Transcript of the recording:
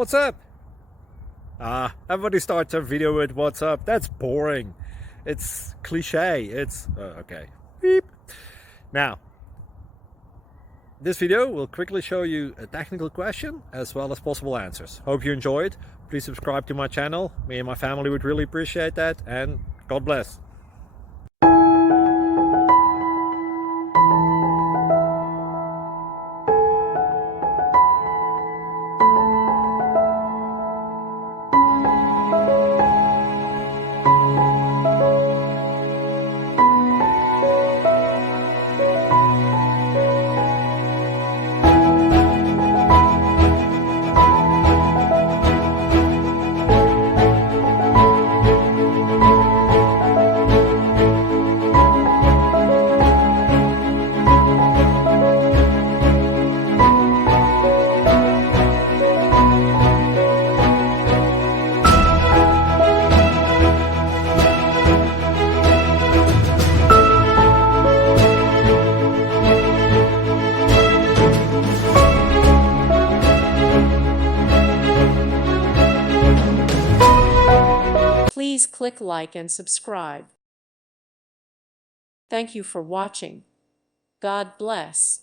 What's up? Everybody starts a video with what's up. That's boring. It's cliche. It's okay. Beep. Now, this video will quickly show you a technical question as well as possible answers. Hope you enjoyed. Please subscribe to my channel. Me and my family would really appreciate that, and God bless. Please click like and subscribe. Thank you for watching. God bless.